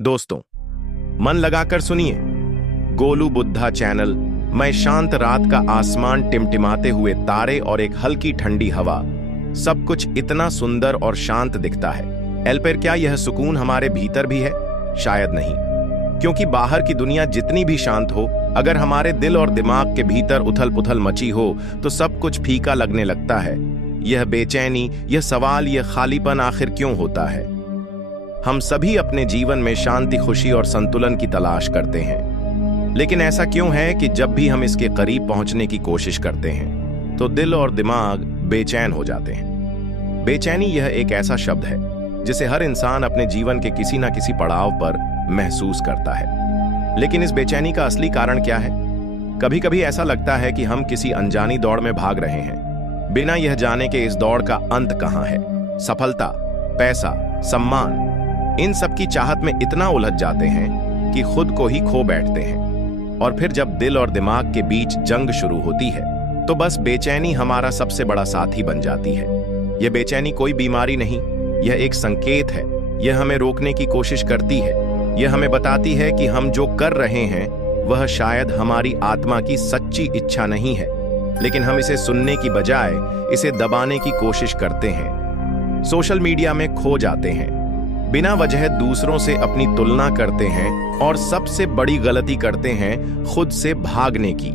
दोस्तों, मन लगाकर सुनिए। गोलू बुद्धा चैनल। मैं शांत रात का आसमान, टिमटिमाते हुए तारे और एक हल्की ठंडी हवा, सब कुछ इतना सुंदर और शांत दिखता है। पर क्या यह सुकून हमारे भीतर भी है? शायद नहीं, क्योंकि बाहर की दुनिया जितनी भी शांत हो, अगर हमारे दिल और दिमाग के भीतर उथल पुथल मची हो तो सब कुछ फीका लगने लगता है। यह बेचैनी, यह सवाल, यह खालीपन आखिर क्यों होता है? हम सभी अपने जीवन में शांति, खुशी और संतुलन की तलाश करते हैं, लेकिन ऐसा क्यों है कि जब भी हम इसके करीब पहुंचने की कोशिश करते हैं तो दिल और दिमाग बेचैन हो जाते हैं। बेचैनी यह एक ऐसा शब्द है जिसे हर इंसान अपने जीवन के किसी न किसी पड़ाव पर महसूस करता है। लेकिन इस बेचैनी का असली कारण क्या है? कभी कभी ऐसा लगता है कि हम किसी अनजानी दौड़ में भाग रहे हैं, बिना यह जाने के इस दौड़ का अंत कहां है। सफलता, पैसा, सम्मान, इन सब की चाहत में इतना उलझ जाते हैं कि खुद को ही खो बैठते हैं। और फिर जब दिल और दिमाग के बीच जंग शुरू होती है तो बस बेचैनी हमारा सबसे बड़ा साथी बन जाती है। यह बेचैनी कोई बीमारी नहीं, यह एक संकेत है। यह हमें रोकने की कोशिश करती है। यह हमें बताती है कि हम जो कर रहे हैं वह शायद हमारी आत्मा की सच्ची इच्छा नहीं है, लेकिन हम इसे सुनने की बजाय इसे दबाने की कोशिश करते हैं। सोशल मीडिया में खो जाते हैं, बिना वजह दूसरों से अपनी तुलना करते हैं और सबसे बड़ी गलती करते हैं खुद से भागने की।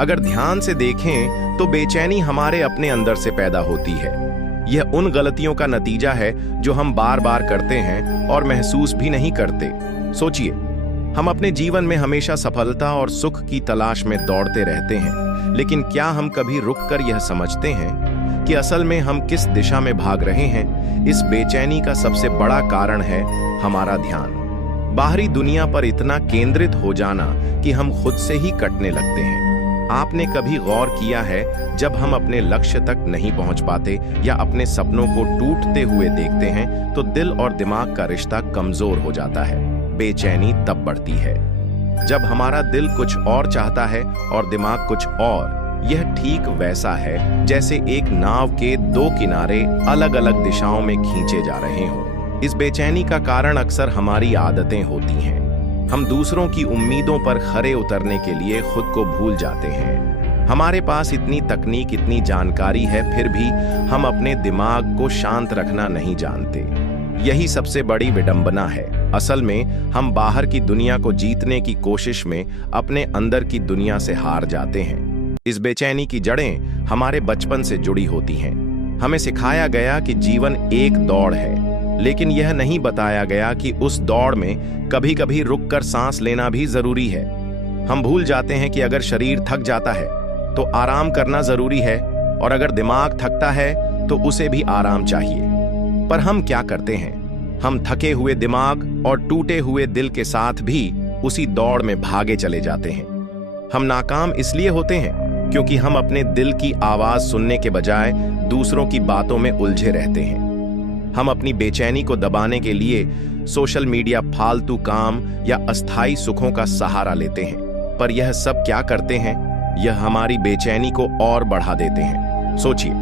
अगर ध्यान से देखें तो बेचैनी हमारे अपने अंदर से पैदा होती है। यह उन गलतियों का नतीजा है जो हम बार बार करते हैं और महसूस भी नहीं करते। सोचिए, हम अपने जीवन में हमेशा सफलता और सुख की तलाश में दौड़ते रहते हैं, लेकिन क्या हम कभी रुककर यह समझते हैं कि असल में हम किस दिशा में भाग रहे हैं? इस बेचैनी का सबसे बड़ा कारण है हमारा ध्यान। बाहरी दुनिया पर इतना केंद्रित हो जाना कि हम खुद से ही कटने लगते हैं। आपने कभी गौर किया है, जब हम अपने लक्ष्य तक नहीं पहुंच पाते या अपने सपनों को टूटते हुए देखते हैं तो दिल और दिमाग का रिश्ता कमजोर हो जाता है। बेचैनी तब बढ़ती है जब हमारा दिल कुछ और चाहता है और दिमाग कुछ और। यह ठीक वैसा है जैसे एक नाव के दो किनारे अलग अलग दिशाओं में खींचे जा रहे हों। इस बेचैनी का कारण अक्सर हमारी आदतें होती हैं। हम दूसरों की उम्मीदों पर खरे उतरने के लिए खुद को भूल जाते हैं। हमारे पास इतनी तकनीक, इतनी जानकारी है, फिर भी हम अपने दिमाग को शांत रखना नहीं जानते। यही सबसे बड़ी विडंबना है। असल में हम बाहर की दुनिया को जीतने की कोशिश में अपने अंदर की दुनिया से हार जाते हैं। इस बेचैनी की जड़ें हमारे बचपन से जुड़ी होती हैं। हमें सिखाया गया कि जीवन एक दौड़ है, लेकिन यह नहीं बताया गया कि उस दौड़ में कभी कभी रुककर सांस लेना भी जरूरी है। हम भूल जाते हैं कि अगर शरीर थक जाता है तो आराम करना जरूरी है, और अगर दिमाग थकता है तो उसे भी आराम चाहिए। पर हम क्या करते हैं? हम थके हुए दिमाग और टूटे हुए दिल के साथ भी उसी दौड़ में भागे चले जाते हैं। हम नाकाम इसलिए होते हैं क्योंकि हम अपने दिल की आवाज सुनने के बजाय दूसरों की बातों में उलझे रहते हैं। हम अपनी बेचैनी को दबाने के लिए सोशल मीडिया, फालतू काम या अस्थायी सुखों का सहारा लेते हैं। पर यह सब क्या करते हैं? यह हमारी बेचैनी को और बढ़ा देते हैं। सोचिए,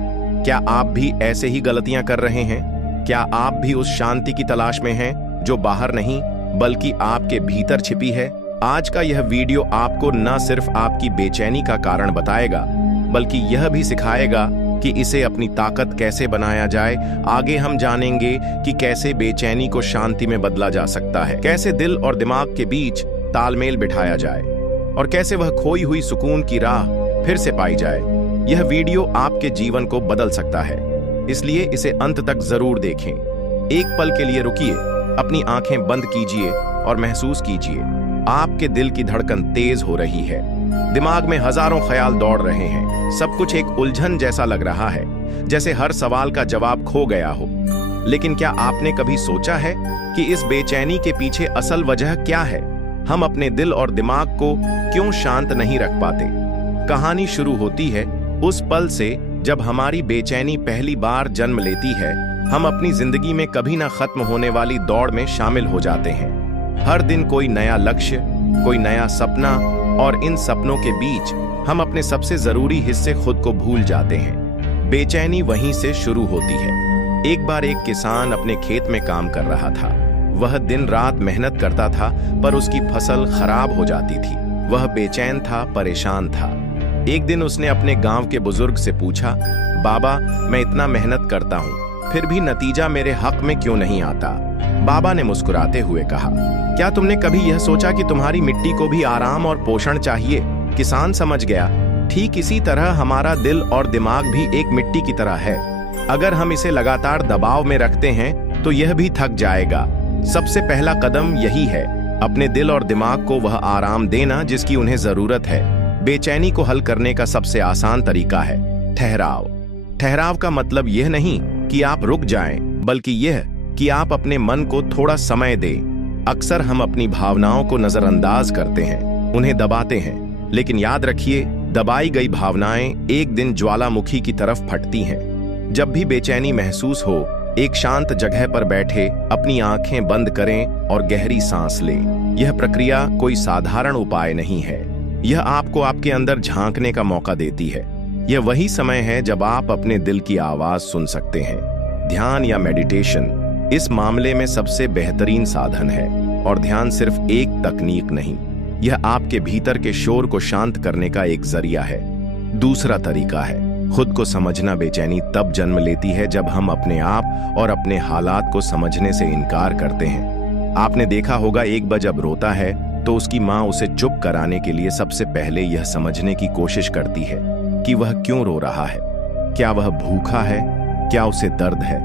क्या आप भी ऐसे ही गलतियां कर रहे हैं? क्या आप भी उस शांति की तलाश में हैं जो बाहर नहीं बल्कि आपके भीतर छिपी है? आज का यह वीडियो आपको न सिर्फ आपकी बेचैनी का कारण बताएगा, बल्कि यह भी सिखाएगा कि इसे अपनी ताकत कैसे बनाया जाए। आगे हम जानेंगे कि कैसे बेचैनी को शांति में बदला जा सकता है, कैसे दिल और दिमाग के बीच तालमेल बिठाया जाए, और कैसे वह खोई हुई सुकून की राह फिर से पाई जाए। यह वीडियो आपके जीवन को बदल सकता है, इसलिए इसे अंत तक जरूर देखें। एक पल के लिए रुकिए, अपनी आंखें बंद कीजिए और महसूस कीजिए आपके दिल की धड़कन तेज हो रही है। दिमाग में हजारों ख्याल दौड़ रहे हैं। सब कुछ एक उलझन जैसा लग रहा है, जैसे हर सवाल का जवाब खो गया हो। लेकिन क्या आपने कभी सोचा है कि इस बेचैनी के पीछे असल वजह क्या है? हम अपने दिल और दिमाग को क्यों शांत नहीं रख पाते? कहानी शुरू होती है उस पल से जब हमारी बेचैनी पहली बार जन्म लेती है। हम अपनी जिंदगी में कभी ना खत्म होने वाली दौड़ में शामिल हो जाते हैं। हर दिन कोई नया लक्ष्य, कोई नया सपना, और इन सपनों के बीच हम अपने सबसे जरूरी हिस्से खुद को भूल जाते हैं। बेचैनी वहीं से शुरू होती है। एक बार एक किसान अपने खेत में काम कर रहा था। वह दिन रात मेहनत करता था, पर उसकी फसल खराब हो जाती थी। वह बेचैन था, परेशान था। एक दिन उसने अपने गांव के बुजुर्ग से पूछा, बाबा, मैं इतना मेहनत करता हूँ, फिर भी नतीजा मेरे हक में क्यों नहीं आता? बाबा ने मुस्कुराते हुए कहा, क्या तुमने कभी यह सोचा कि तुम्हारी मिट्टी को भी आराम और पोषण चाहिए? किसान समझ गया, ठीक इसी तरह हमारा दिल और दिमाग भी एक मिट्टी की तरह है। अगर हम इसे लगातार दबाव में रखते हैं तो यह भी थक जाएगा। सबसे पहला कदम यही है, अपने दिल और दिमाग को वह आराम देना जिसकी उन्हें जरूरत है। बेचैनी को हल करने का सबसे आसान तरीका है ठहराव। ठहराव का मतलब यह नहीं कि आप रुक जाएं, बल्कि यह कि आप अपने मन को थोड़ा समय दें। अक्सर हम अपनी भावनाओं को नजरअंदाज करते हैं, उन्हें दबाते हैं, लेकिन याद रखिए, दबाई गई भावनाएं एक दिन ज्वालामुखी की तरफ फटती हैं। जब भी बेचैनी महसूस हो, एक शांत जगह पर बैठे अपनी आंखें बंद करें और गहरी सांस लें। यह प्रक्रिया कोई साधारण उपाय नहीं है, यह आपको आपके अंदर झांकने का मौका देती है। यह वही समय है जब आप अपने दिल की आवाज सुन सकते हैं। ध्यान या मेडिटेशन इस मामले में सबसे बेहतरीन साधन है, और ध्यान सिर्फ एक तकनीक नहीं, यह आपके भीतर के शोर को शांत करने का एक जरिया है। दूसरा तरीका है खुद को समझना। बेचैनी तब जन्म लेती है जब हम अपने आप और अपने हालात को समझने से इनकार करते हैं। आपने देखा होगा, एक बच्चा जब रोता है तो उसकी माँ उसे चुप कराने के लिए सबसे पहले यह समझने की कोशिश करती है कि वह क्यों रो रहा है। क्या वह भूखा है? क्या उसे दर्द है?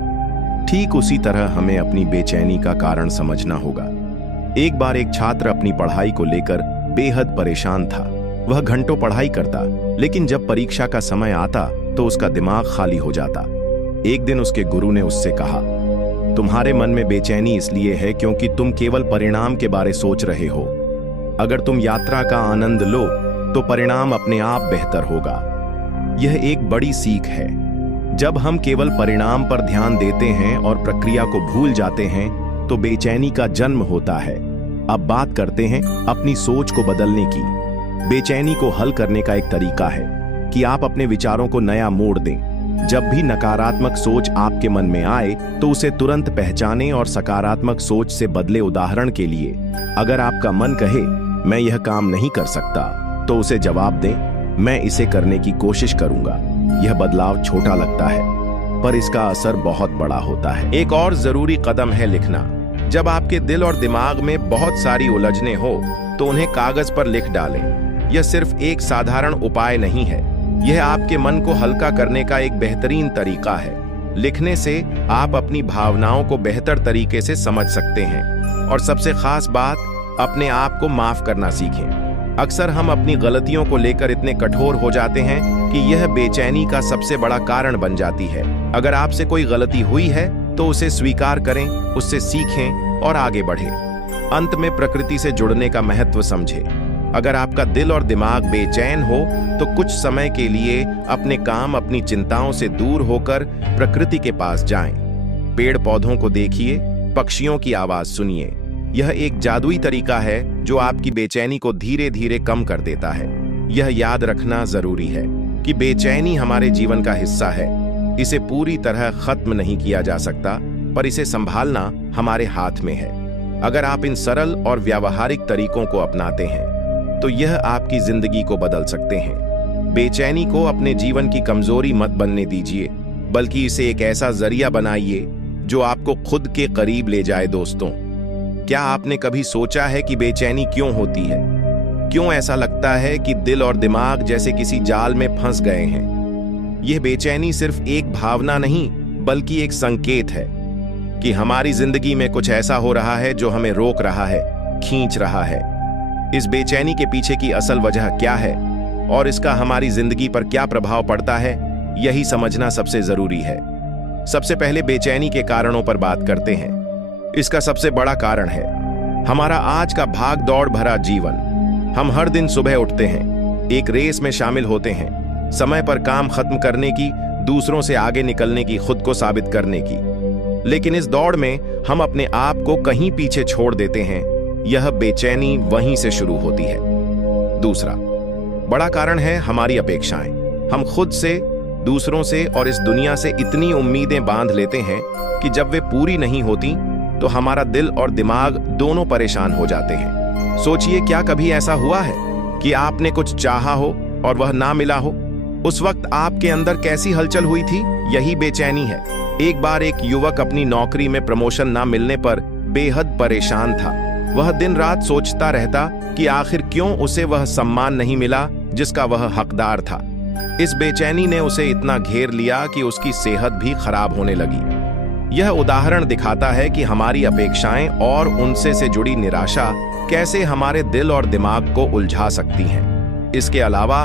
ठीक उसी तरह हमें अपनी बेचैनी का कारण समझना होगा। एक बार एक छात्र अपनी पढ़ाई को लेकर बेहद परेशान था। वह घंटों पढ़ाई करता, लेकिन जब परीक्षा का समय आता तो उसका दिमाग खाली हो जाता। एक दिन उसके गुरु ने उससे कहा, तुम्हारे मन में बेचैनी इसलिए है क्योंकि तुम केवल परिणाम के बारे सोच रहे हो। अगर तुम यात्रा का आनंद लो तो परिणाम अपने आप बेहतर होगा। यह एक बड़ी सीख है। जब हम केवल परिणाम पर ध्यान देते हैं और प्रक्रिया को भूल जाते हैं तो बेचैनी का जन्म होता है। अब बात करते हैं अपनी सोच को बदलने की। बेचैनी को हल करने का एक तरीका है कि आप अपने विचारों को नया मोड़ दें। जब भी नकारात्मक सोच आपके मन में आए तो उसे तुरंत पहचानें और सकारात्मक सोच से बदले। उदाहरण के लिए, अगर आपका मन कहे मैं यह काम नहीं कर सकता, तो उसे जवाब दें, मैं इसे करने की कोशिश करूंगा। यह बदलाव छोटा लगता है, पर इसका असर बहुत बड़ा होता है। एक और जरूरी कदम है लिखना। जब आपके दिल और दिमाग में बहुत सारी उलझनें हो तो उन्हें कागज पर लिख डालें। यह सिर्फ एक साधारण उपाय नहीं है, यह आपके मन को हल्का करने का एक बेहतरीन तरीका है। लिखने से आप अपनी भावनाओं को बेहतर तरीके से समझ सकते हैं, और सबसे खास बात, अपने आप को माफ करना सीखें। अक्सर हम अपनी गलतियों को लेकर इतने कठोर हो जाते हैं कि यह बेचैनी का सबसे बड़ा कारण बन जाती है। अगर आपसे कोई गलती हुई है तो उसे स्वीकार करें, उससे सीखें और आगे बढ़ें। अंत में प्रकृति से जुड़ने का महत्व समझें। अगर आपका दिल और दिमाग बेचैन हो तो कुछ समय के लिए अपने काम, अपनी चिंताओं से दूर होकर प्रकृति के पास जाएं। पेड़ पौधों को देखिए, पक्षियों की आवाज सुनिए। यह एक जादुई तरीका है जो आपकी बेचैनी को धीरे धीरे कम कर देता है। यह याद रखना जरूरी है कि बेचैनी हमारे जीवन का हिस्सा है। इसे पूरी तरह खत्म नहीं किया जा सकता, पर इसे संभालना हमारे हाथ में है। अगर आप इन सरल और व्यावहारिक तरीकों को अपनाते हैं तो यह आपकी जिंदगी को बदल सकते हैं। बेचैनी को अपने जीवन की कमजोरी मत बनने दीजिए, बल्कि इसे एक ऐसा जरिया बनाइए जो आपको खुद के करीब ले जाए। दोस्तों, क्या आपने कभी सोचा है कि बेचैनी क्यों होती है? क्यों ऐसा लगता है कि दिल और दिमाग जैसे किसी जाल में फंस गए हैं? यह बेचैनी सिर्फ एक भावना नहीं, बल्कि एक संकेत है कि हमारी जिंदगी में कुछ ऐसा हो रहा है जो हमें रोक रहा है, खींच रहा है। इस बेचैनी के पीछे की असल वजह क्या है और इसका हमारी जिंदगी पर क्या प्रभाव पड़ता है, यही समझना सबसे जरूरी है। सबसे पहले बेचैनी के कारणों पर बात करते हैं। इसका सबसे बड़ा कारण है हमारा आज का भाग दौड़ भरा जीवन। हम हर दिन सुबह उठते हैं, एक रेस में शामिल होते हैं, समय पर काम खत्म करने की, दूसरों से आगे निकलने की, खुद को साबित करने की। लेकिन इस दौड़ में हम अपने आप को कहीं पीछे छोड़ देते हैं। यह बेचैनी वहीं से शुरू होती है। दूसरा बड़ा कारण है हमारी अपेक्षाएं। हम खुद से, दूसरों से और इस दुनिया से इतनी उम्मीदें बांध लेते हैं कि जब वे पूरी नहीं होती तो हमारा दिल और दिमाग दोनों परेशान हो जाते हैं। सोचिए, क्या कभी ऐसा हुआ है कि आपने कुछ चाहा हो और वह ना मिला हो? उस वक्त आपके अंदर कैसी हलचल हुई थी? यही बेचैनी है। एक बार एक युवक अपनी नौकरी में प्रमोशन ना मिलने पर बेहद परेशान था। वह दिन रात सोचता रहता कि आखिर क्यों उसे वह सम्मान नहीं मिला जिसका वह हकदार था। इस बेचैनी ने उसे इतना घेर लिया कि उसकी सेहत भी खराब होने लगी। यह उदाहरण दिखाता है कि हमारी अपेक्षाएं और उनसे से जुड़ी निराशा कैसे हमारे दिल और दिमाग को उलझा सकती हैं। इसके अलावा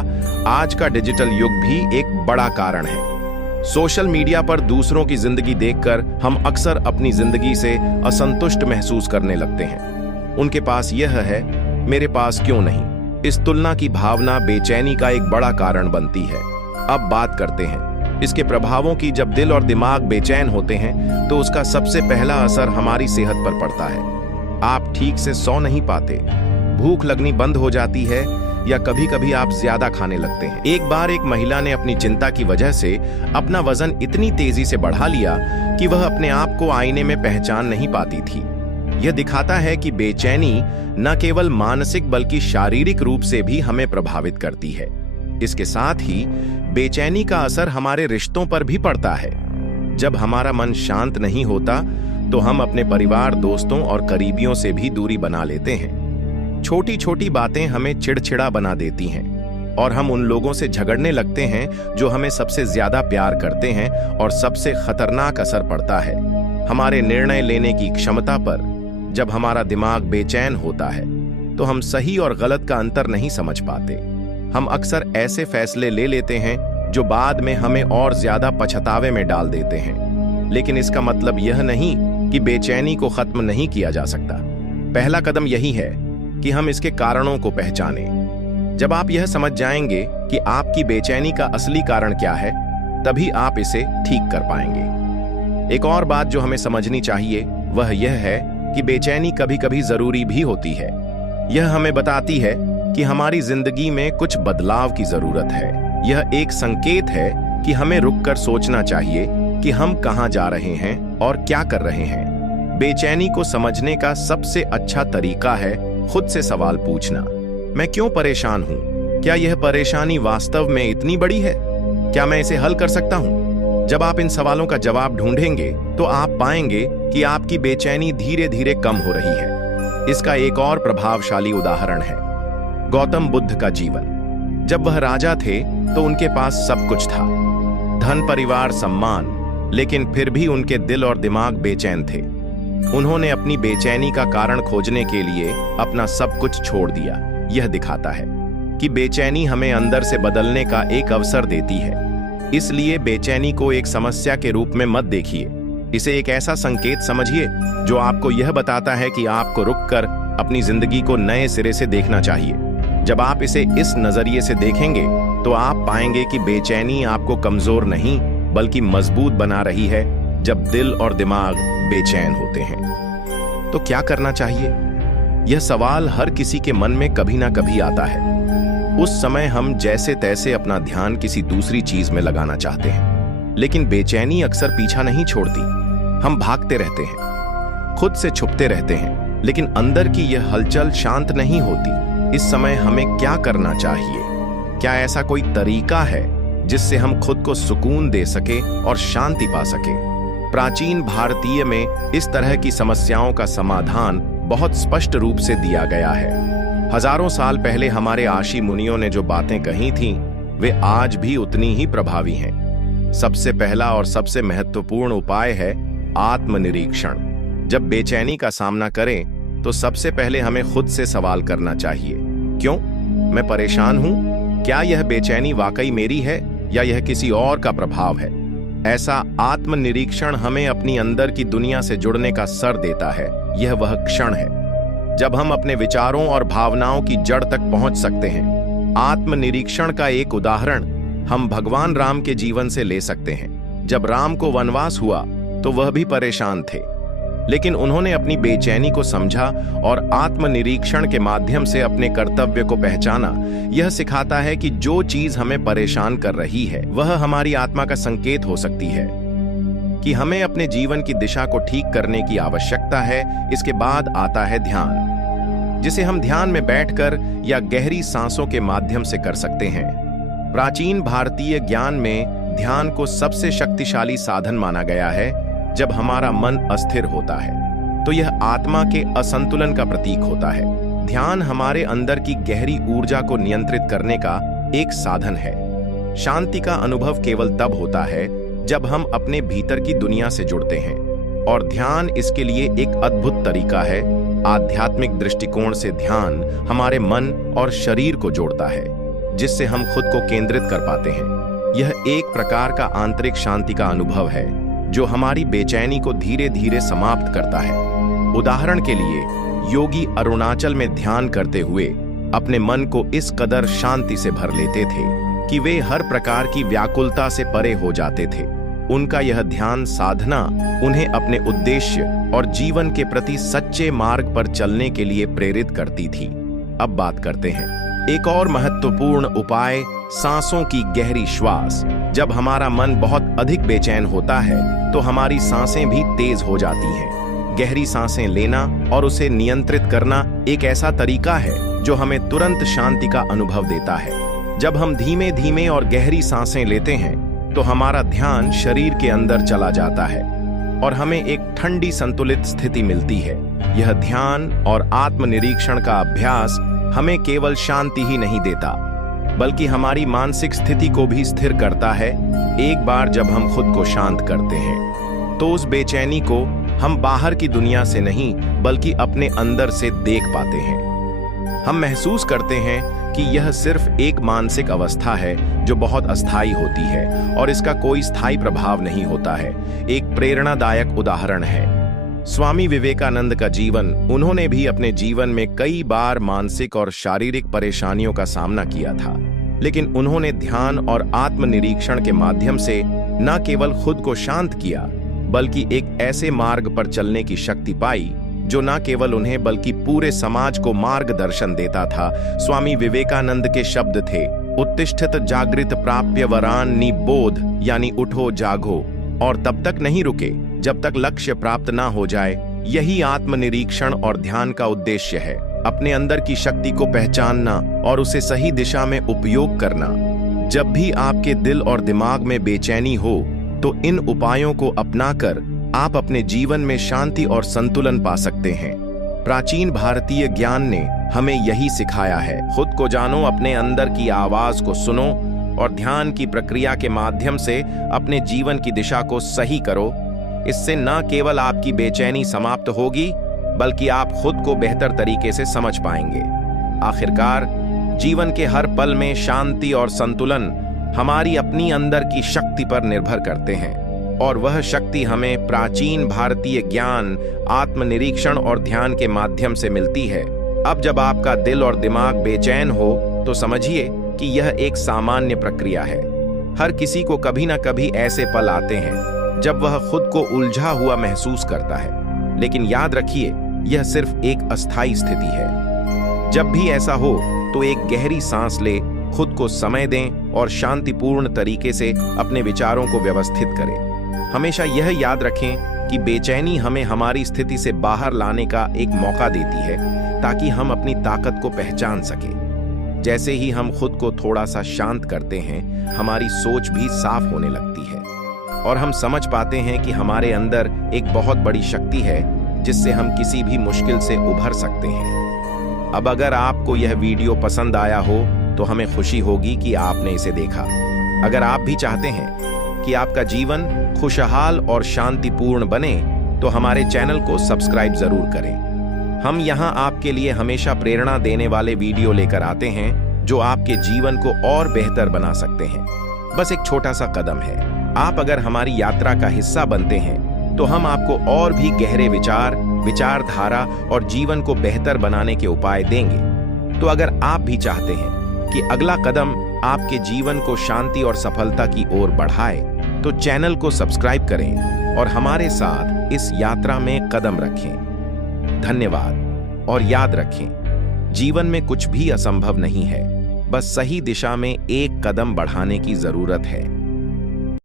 आज का डिजिटल युग भी एक बड़ा कारण है। सोशल मीडिया पर दूसरों की जिंदगी देखकर हम अक्सर अपनी जिंदगी से असंतुष्ट महसूस करने लगते हैं। उनके पास यह है, मेरे पास क्यों नहीं? इस तुलना की भावना बेचैनी का एक बड़ा कारण बनती है। अब बात करते हैं इसके प्रभावों की। जब दिल और दिमाग बेचैन होते हैं तो उसका सबसे पहला असर हमारी सेहत पर पड़ता है। आप ठीक से सो नहीं पाते, भूख लगनी बंद हो जाती है या कभी कभी आप ज्यादा खाने लगते हैं। एक बार एक महिला ने अपनी चिंता की वजह से अपना वजन इतनी तेजी से बढ़ा लिया कि वह अपने आप को आईने में पहचान नहीं पाती थी। यह दिखाता है कि बेचैनी न केवल मानसिक बल्कि शारीरिक रूप से भी हमें प्रभावित करती है। इसके साथ ही बेचैनी का असर हमारे रिश्तों पर भी पड़ता है। जब हमारा मन शांत नहीं होता तो हम अपने परिवार, दोस्तों और करीबियों से भी दूरी बना लेते हैं। छोटी छोटी बातें हमें चिड़चिड़ा बना देती हैं और हम उन लोगों से झगड़ने लगते हैं जो हमें सबसे ज्यादा प्यार करते हैं। और सबसे खतरनाक असर पड़ता है हमारे निर्णय लेने की क्षमता पर। जब हमारा दिमाग बेचैन होता है तो हम सही और गलत का अंतर नहीं समझ पाते। हम अक्सर ऐसे फैसले ले लेते हैं जो बाद में हमें और ज्यादा पछतावे में डाल देते हैं। लेकिन इसका मतलब यह नहीं कि बेचैनी को खत्म नहीं किया जा सकता। पहला कदम यही है कि हम इसके कारणों को पहचानें। जब आप यह समझ जाएंगे कि आपकी बेचैनी का असली कारण क्या है, तभी आप इसे ठीक कर पाएंगे। एक और बात जो हमें समझनी चाहिए वह यह है कि बेचैनी कभी कभी जरूरी भी होती है। यह हमें बताती है कि हमारी जिंदगी में कुछ बदलाव की जरूरत है। यह एक संकेत है कि हमें रुककर सोचना चाहिए कि हम कहां जा रहे हैं और क्या कर रहे हैं। बेचैनी को समझने का सबसे अच्छा तरीका है खुद से सवाल पूछना। मैं क्यों परेशान हूं? क्या यह परेशानी वास्तव में इतनी बड़ी है? क्या मैं इसे हल कर सकता हूं? जब आप इन सवालों का जवाब ढूंढेंगे तो आप पाएंगे कि आपकी बेचैनी धीरे धीरे कम हो रही है। इसका एक और प्रभावशाली उदाहरण है गौतम बुद्ध का जीवन। जब वह राजा थे तो उनके पास सब कुछ था, धन, परिवार, सम्मान, लेकिन फिर भी उनके दिल और दिमाग बेचैन थे। उन्होंने अपनी बेचैनी का कारण खोजने के लिए अपना सब कुछ छोड़ दिया। यह दिखाता है कि बेचैनी हमें अंदर से बदलने का एक अवसर देती है। इसलिए बेचैनी को एक समस्या के रूप में मत देखिए, इसे एक ऐसा संकेत समझिए जो आपको यह बताता है कि आपको रुककर अपनी जिंदगी को नए सिरे से देखना चाहिए। जब आप इसे इस नजरिए से देखेंगे तो आप पाएंगे कि बेचैनी आपको कमजोर नहीं बल्कि मजबूत बना रही है। जब दिल और दिमाग बेचैन होते हैं तो क्या करना चाहिए? यह सवाल हर किसी के मन में कभी ना कभी आता है। उस समय हम जैसे तैसे अपना ध्यान किसी दूसरी चीज में लगाना चाहते हैं, लेकिन बेचैनी अक्सर पीछा नहीं छोड़ती। हम भागते रहते हैं, खुद से छुपते रहते हैं, लेकिन अंदर की यह हलचल शांत नहीं होती। इस समय हमें क्या करना चाहिए? क्या ऐसा कोई तरीका है जिससे हम खुद को सुकून दे सके और शांति पा सके? प्राचीन भारतीय में इस तरह की समस्याओं का समाधान बहुत स्पष्ट रूप से दिया गया है। हजारों साल पहले हमारे आशी मुनियों ने जो बातें कही थीं, वे आज भी उतनी ही प्रभावी हैं। सबसे पहला और सबसे महत्वपूर्ण उपाय है आत्मनिरीक्षण। जब बेचैनी का सामना करें तो सबसे पहले हमें खुद से सवाल करना चाहिए, क्यों मैं परेशान हूं? क्या यह बेचैनी वाकई मेरी है या यह किसी और का प्रभाव है? ऐसा आत्मनिरीक्षण हमें अपनी अंदर की दुनिया से जुड़ने का सर देता है। यह वह क्षण है जब हम अपने विचारों और भावनाओं की जड़ तक पहुंच सकते हैं। आत्मनिरीक्षण का एक उदाहरण हम भगवान राम के जीवन से ले सकते हैं। जब राम को वनवास हुआ तो वह भी परेशान थे, लेकिन उन्होंने अपनी बेचैनी को समझा और आत्मनिरीक्षण के माध्यम से अपने कर्तव्य को पहचाना। यह सिखाता है कि जो चीज हमें परेशान कर रही है वह हमारी आत्मा का संकेत हो सकती है। कि हमें अपने जीवन की दिशा को ठीक करने की आवश्यकता है, इसके बाद आता है ध्यान, जिसे हम ध्यान में बैठकर या गहरी सांसों के माध्यम से कर सकते हैं। प्राचीन भारतीय ज्ञान में ध्यान को सबसे शक्तिशाली साधन माना गया है। जब हमारा मन अस्थिर होता है तो यह आत्मा के असंतुलन का प्रतीक होता है। ध्यान हमारे अंदर की गहरी ऊर्जा को नियंत्रित करने का एक साधन है। शांति का अनुभव केवल तब होता है जब हम अपने भीतर की दुनिया से जुड़ते हैं, और ध्यान इसके लिए एक अद्भुत तरीका है। आध्यात्मिक दृष्टिकोण से ध्यान हमारे मन और शरीर को जोड़ता है, जिससे हम खुद को केंद्रित कर पाते हैं। यह एक प्रकार का आंतरिक शांति का अनुभव है जो हमारी बेचैनी को धीरे धीरे समाप्त करता है। उदाहरण के लिए, योगी अरुणाचल में ध्यान करते हुए अपने मन को इस कदर शांति से भर लेते थे कि वे हर प्रकार की व्याकुलता से परे हो जाते थे। उनका यह ध्यान साधना उन्हें अपने उद्देश्य और जीवन के प्रति सच्चे मार्ग पर चलने के लिए प्रेरित करती थी। अब बात करते हैं एक और महत्वपूर्ण उपाय, सांसों की गहरी श्वास। जब हमारा मन बहुत अधिक बेचैन होता है तो हमारी सांसें भी तेज हो जाती हैं। गहरी सांसें लेना और उसे नियंत्रित करना एक ऐसा तरीका है जो हमें तुरंत शांति का अनुभव देता है। जब हम धीमे धीमे और गहरी सांसें लेते हैं तो हमारा ध्यान शरीर के अंदर चला जाता है और हमें एक ठंडी संतुलित स्थिति मिलती है। यह ध्यान और आत्मनिरीक्षण का अभ्यास हमें केवल शांति ही नहीं देता, बल्कि हमारी मानसिक स्थिति को भी स्थिर करता है। एक बार जब हम खुद को शांत करते हैं तो उस बेचैनी को हम बाहर की दुनिया से नहीं बल्कि अपने अंदर से देख पाते हैं। हम महसूस करते हैं कि यह सिर्फ एक मानसिक अवस्था है जो बहुत अस्थायी होती है और इसका कोई स्थायी प्रभाव नहीं होता है। एक प्रेरणादायक उदाहरण है स्वामी विवेकानंद का जीवन। उन्होंने भी अपने जीवन में कई बार मानसिक और शारीरिक परेशानियों का सामना किया था, लेकिन उन्होंने ध्यान और आत्मनिरीक्षण के माध्यम से न केवल खुद को शांत किया, बल्कि एक ऐसे मार्ग पर चलने की शक्ति पाई जो न केवल उन्हें बल्कि पूरे समाज को मार्गदर्शन देता था। स्वामी विवेकानंद के शब्द थे, उत्तिष्ठत जागृत प्राप्य वरान निबोध, यानी उठो जागो और तब तक नहीं रुके जब तक लक्ष्य प्राप्त ना हो जाए। यही आत्मनिरीक्षण और ध्यान का उद्देश्य है, अपने अंदर की शक्ति को पहचानना और उसे सही दिशा में उपयोग करना। जब भी आपके दिल और दिमाग में बेचैनी हो तो इन उपायों को अपनाकर आप अपने जीवन में शांति और संतुलन पा सकते हैं। प्राचीन भारतीय ज्ञान ने हमें यही सिखाया है। खुद को जानो, अपने अंदर की आवाज को सुनो और ध्यान की प्रक्रिया के माध्यम से अपने जीवन की दिशा को सही करो। इससे न केवल आपकी बेचैनी समाप्त होगी, बल्कि आप खुद को बेहतर तरीके से समझ पाएंगे। आखिरकार, जीवन के हर पल में शांति और संतुलन हमारी अपनी अंदर की शक्ति पर निर्भर करते हैं, और वह शक्ति हमें प्राचीन भारतीय ज्ञान, आत्मनिरीक्षण और ध्यान के माध्यम से मिलती है। अब जब आपका दिल और दिमाग बेचैन हो तो समझिए कि यह एक सामान्य प्रक्रिया है। हर किसी को कभी ना कभी ऐसे पल आते हैं जब वह खुद को उलझा हुआ महसूस करता है, लेकिन याद रखिए, यह सिर्फ एक अस्थायी स्थिति है। जब भी ऐसा हो तो एक गहरी सांस ले, खुद को समय दें और शांतिपूर्ण तरीके से अपने विचारों को व्यवस्थित करें। हमेशा यह याद रखें कि बेचैनी हमें हमारी स्थिति से बाहर लाने का एक मौका देती है, ताकि हम अपनी ताकत को पहचान सकें। जैसे ही हम खुद को थोड़ा सा शांत करते हैं, हमारी सोच भी साफ होने लगती है और हम समझ पाते हैं कि हमारे अंदर एक बहुत बड़ी शक्ति है जिससे हम किसी भी मुश्किल से उभर सकते हैं। अब अगर आपको यह वीडियो पसंद आया हो तो हमें खुशी होगी कि आपने इसे देखा। अगर आप भी चाहते हैं कि आपका जीवन खुशहाल और शांतिपूर्ण बने तो हमारे चैनल को सब्सक्राइब जरूर करें। हम यहाँ आपके लिए हमेशा प्रेरणा देने वाले वीडियो लेकर आते हैं जो आपके जीवन को और बेहतर बना सकते हैं। बस एक छोटा सा कदम है। आप अगर हमारी यात्रा का हिस्सा बनते हैं तो हम आपको और भी गहरे विचार, विचारधारा और जीवन को बेहतर बनाने के उपाय देंगे। तो अगर आप भी चाहते हैं कि अगला कदम आपके जीवन को शांति और सफलता की ओर बढ़ाए, तो चैनल को सब्सक्राइब करें और हमारे साथ इस यात्रा में कदम रखें। धन्यवाद, और याद रखें, जीवन में कुछ भी असंभव नहीं है, बस सही दिशा में एक कदम बढ़ाने की जरूरत है।